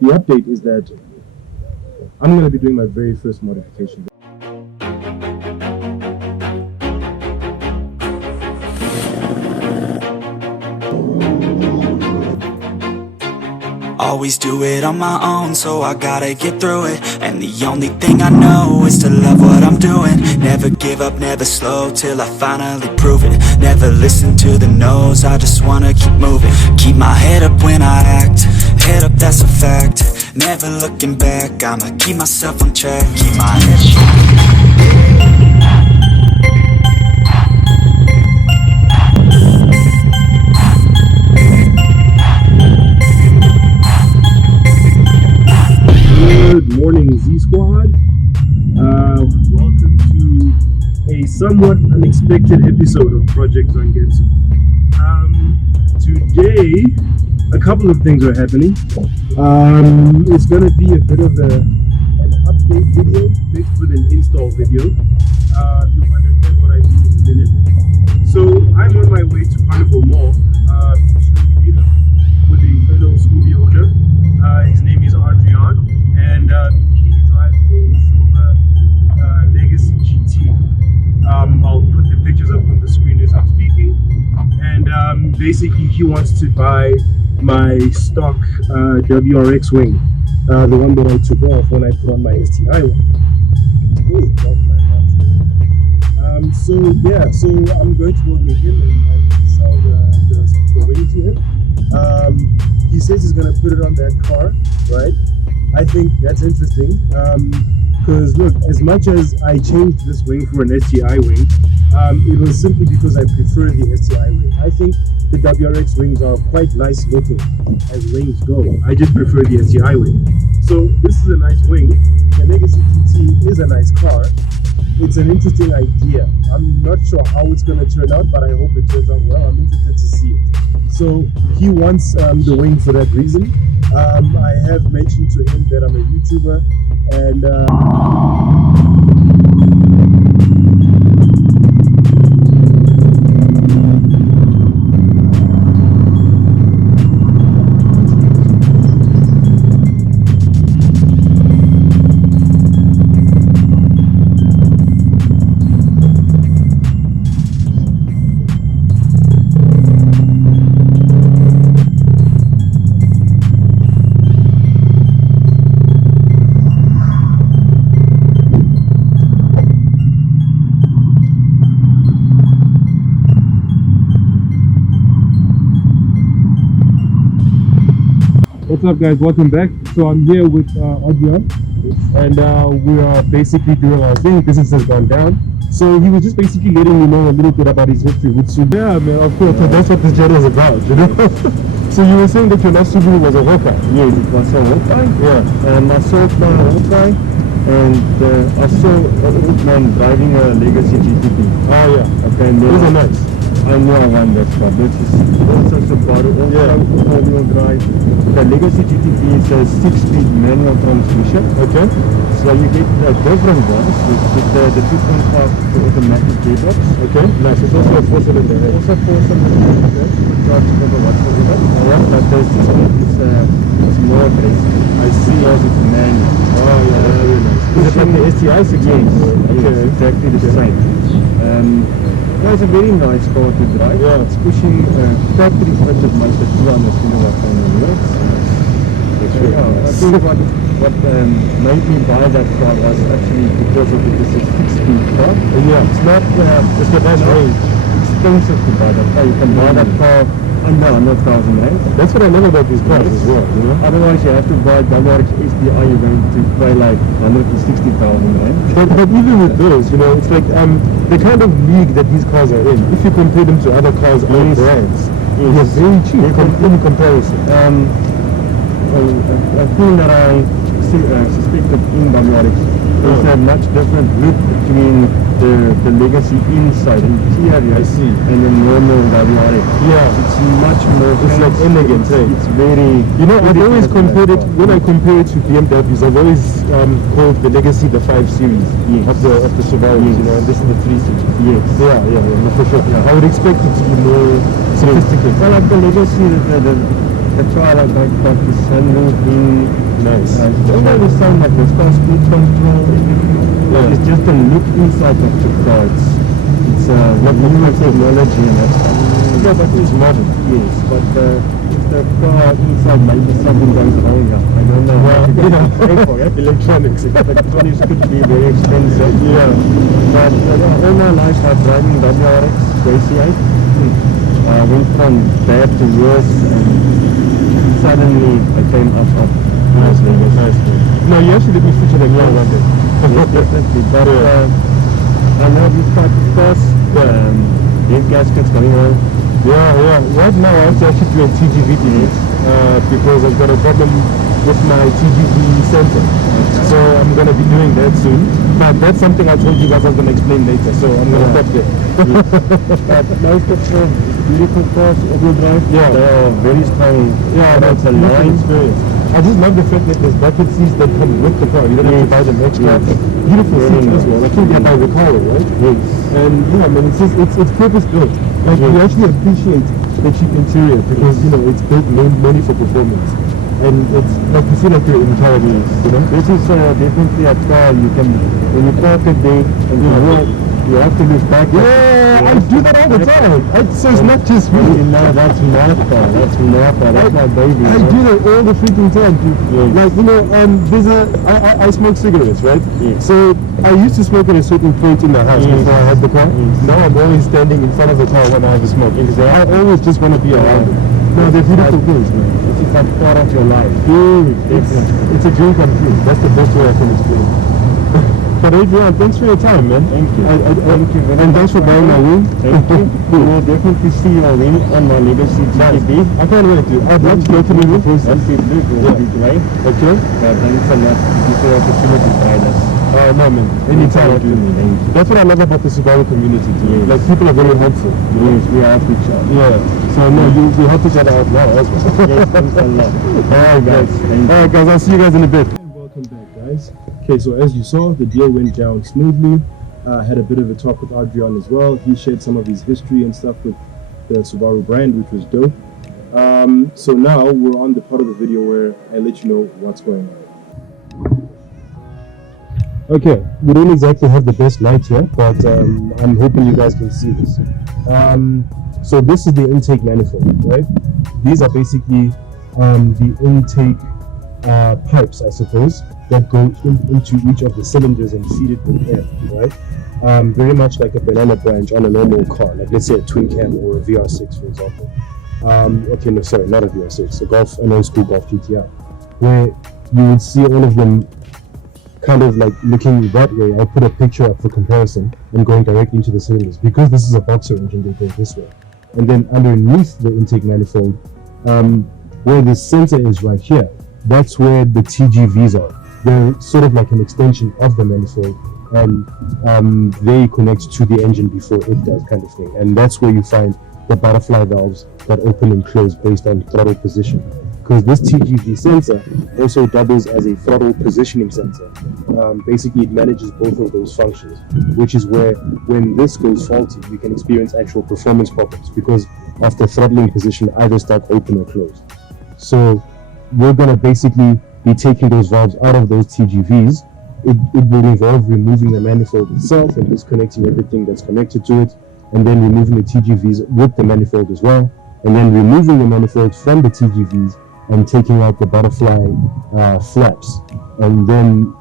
the update is that I'm going to be doing my very first modification. Always do it on my own, so I gotta get through it. And the only thing I know is to love what I'm doing. Never give up, never slow, till I finally prove it. Never listen to the no's, I just wanna keep moving. Keep my head up when I act, head up, that's a fact. Never looking back, I'ma keep myself on track. Keep my head straight. Good morning, Zee-Squad. Welcome to a somewhat unexpected episode of Project Zangetsu. Today, a couple of things are happening. It's going to be a bit of an update video mixed with an install video. You'll understand what I mean in a minute. So, I'm on my way to Carnival Mall to meet up with a fellow Scooby owner. His name is Adrian, and he drives a silver Legacy GT. I'll put the pictures up on the screen as I'm speaking. And basically, he wants to buy my stock WRX wing, the one that I took off when I put on my STI wing. So I'm going to go meet him and sell the wing to him. He says he's going to put it on that car, right? I think that's interesting because look, as much as I changed this wing for an STI wing, it was simply because I prefer the STI wing. I think the WRX wings are quite nice looking as wings go. I just prefer the STI wing. So this is a nice wing. The Legacy GT is a nice car. It's an interesting idea. I'm not sure how it's going to turn out, but I hope it turns out well. I'm interested to see it. So he wants the wing for that reason. I have mentioned to him that I'm a YouTuber and what's up, guys? Welcome back. So I'm here with Adrian, and we are basically doing our thing. Business has gone down. So he was just basically letting me know a little bit about his history with Subaru. Yeah, man, of course. Yeah. That's what this channel is about, you know? So you were saying that your last Subaru was a Hawkeye. Yes, it was a Hawkeye. Yeah. And I sold my Hawkeye, and I saw an old man driving a Legacy GTP. Oh, yeah. Okay, and those are nice. I know I want that car. This is also Subaru, also four-wheel drive. The Legacy GTP is a 6-speed manual transmission. Okay. So you get different ones with the 2.5 automatic gearbox. Okay. Nice. It's also a 4-cylinder. Also 4-cylinder. Okay. Supercharged whatsoever. Yeah. But the 6-speed is more aggressive. I see. Because it's manual. Oh yeah, that's very nice. Is it like the STI 6? Yes. Okay. Yes, exactly the same. Yeah, it's a very nice car to drive. Yeah. It's pushing factory fitted motor 200 kilowatts on the wheels. I think what made me buy that car was actually because of it is a 6-speed car. Yeah. It's not It's the best range. expensive to buy that car. You can buy that car under 100,000 rand. That's what I love about these cars as well, you know? Otherwise you have to buy WRX SDI, you're going to pay like 160,000 rand. But even with those, you know, it's like the kind of league that these cars are in. If you compare them to other cars, other brands, they're very cheap in comparison. A thing that I suspected in WRX is a much different look between the Legacy inside, interior, I see, and the normal WRX. Yeah. It's much more. It's like elegant, hey? It's very. You know, I've always compared it, when I compare it to BMWs, I've always called the Legacy the 5 Series of the Subaru, you know, and this is the 3 Series. Yes. Yeah, no, for sure. Yeah. I would expect it to be more sophisticated. Well, like the Legacy, the trial I got the sunroof in, Nice. Don't know the sound like this car speed control, everything. It's just a look inside of the car. It's not new technology and that stuff. Yeah, but it's modern. Yes, but the car inside maybe something goes wrong here. I don't know what to pay for it. Electronics could be very expensive. Yeah. But all my life I've driving WRX, JC8. I went from bad to worse and suddenly I came up Las Vegas. Nice. No, you actually did me feature them one day. Yes, definitely. But I know these type of cars, head gaskets going on. Yeah. Right now I have to actually do a TGV delete because I've got a problem with my TGV sensor. So I'm going to be doing that soon. But that's something I told you guys I was going to explain later. So I'm going to stop there. But most of the beautiful cars, all-wheel drive, they are very strong. Yeah, that's a line experience. I just love the fact that there's bucket seats that come with the car. You don't have to buy them extra. Beautiful seats as well. I think they're by Recaro, right? Yes. And yeah, man, it's purpose built. Like you actually appreciate the cheap interior because it's built mainly for performance. And it's like you feel like you're in paradise, This is definitely a car you can, when you park it there and you have to look back. Yeah, I do that all the time. So it's not just me. No, that's my car. That's my baby. I do that all the freaking time. Like, I smoke cigarettes, right? Yes. So I used to smoke at a certain point in the house before I had the car. Now I'm always standing in front of the car when I have a smoke. Exactly. I always just want to be around it. No, they're beautiful things, man. It's like part of your life. It's a dream come true. That's the best way I can explain it. But Adrian, thanks for your time, man. Thank you. Thank you very much. And thanks for buying my room. Thank you. We will definitely see you again on my Legacy GTB. I can't wait to. I'd love to go to the room. Once you do, it will be great. Okay. Thanks a lot. Thank you for the opportunity to try this. No, man. Anytime. That's what I love about the Subaru community, too. Yes. Like, people are very helpful. Yes, we help each other. Yeah. So, no, we help each other out now as well. Yes, thanks a lot. Alright, guys. Alright, guys. I'll see you guys in a bit. Welcome back, guys. Okay, so as you saw, the deal went down smoothly. Had a bit of a talk with Adrian as well. He shared some of his history and stuff with the Subaru brand, which was dope. So now we're on the part of the video where I let you know what's going on. Okay, we don't exactly have the best light here, but I'm hoping you guys can see this. So this is the intake manifold, right? These are basically the intake pipes, I suppose, that go into each of the cylinders and feed it with air, right? Very much like a banana branch on a normal car, like let's say a twin cam or a VR6, for example. Okay, no, sorry, not a VR6, an old school Golf GTR, where you would see all of them kind of like looking that way. I'll put a picture up for comparison and going directly into the cylinders. Because this is a boxer engine, they go this way. And then underneath the intake manifold, where the sensor is right here, that's where the TGVs are. They're sort of like an extension of the manifold, and they connect to the engine before it does, kind of thing. And that's where you find the butterfly valves that open and close based on throttle position. Because this TGV sensor also doubles as a throttle positioning sensor. Basically, it manages both of those functions, which is where, when this goes faulty, you can experience actual performance problems because of the throttling position either stuck open or closed. So we're going to basically be taking those valves out of those TGVs. It will involve removing the manifold itself and disconnecting everything that's connected to it, and then removing the TGVs with the manifold as well, and then removing the manifold from the TGVs and taking out the butterfly flaps, and then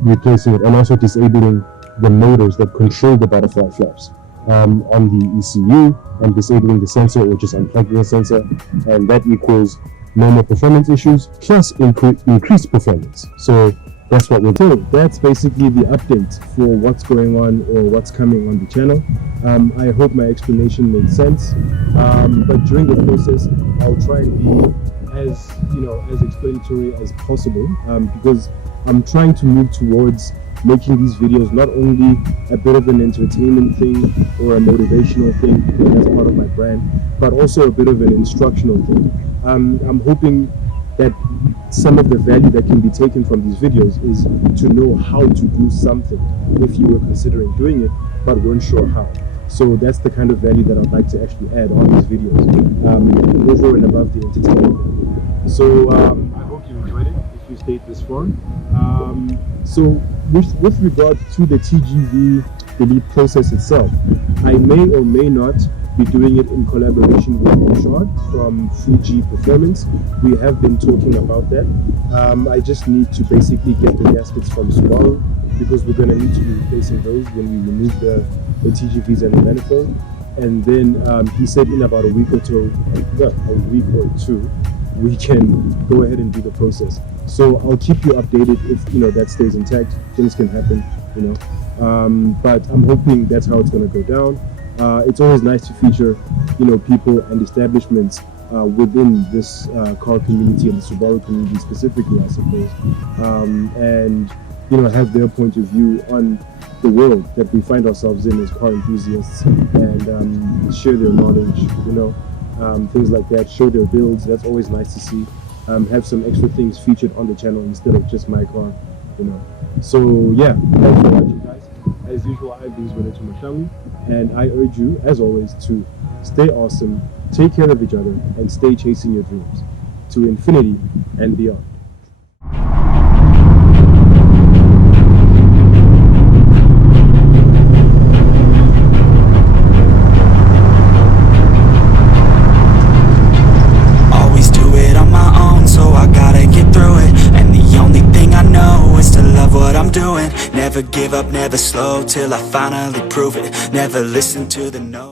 replacing it, and also disabling the motors that control the butterfly flaps on the ECU, and disabling the sensor or just unplugging the sensor, and that equals normal performance issues plus increased performance. So that's what we're doing. That's basically the update for what's going on or what's coming on the channel. I hope my explanation made sense, but during the process I'll try and be as explanatory as possible, because I'm trying to move towards making these videos not only a bit of an entertainment thing or a motivational thing as part of my brand, but also a bit of an instructional thing. I'm hoping that some of the value that can be taken from these videos is to know how to do something if you were considering doing it but weren't sure how. So that's the kind of value that I'd like to actually add on these videos, over and above the entertainment value. So I hope you enjoyed it. If you state this far. So with regard to the TGV delete process itself, I may or may not be doing it in collaboration with Rashad from Fuji Performance. We have been talking about that. I just need to basically get the gaskets from Subaru because we're going to need to be replacing those when we remove the TGVs and the manifold. And then he said in about a week or two, we can go ahead and do the process. So I'll keep you updated if that stays intact. Things can happen, but I'm hoping that's how it's going to go down. It's always nice to feature, people and establishments within this car community and the Subaru community specifically, I suppose, and have their point of view on the world that we find ourselves in as car enthusiasts, and share their knowledge, things like that, show their builds. That's always nice to see. Have some extra things featured on the channel instead of just my car, So yeah, thanks for watching, guys. As usual, I do with it to Mashawi, and I urge you, as always, to stay awesome, take care of each other, and stay chasing your dreams to infinity and beyond. Never give up, never slow, till I finally prove it. Never listen to the no.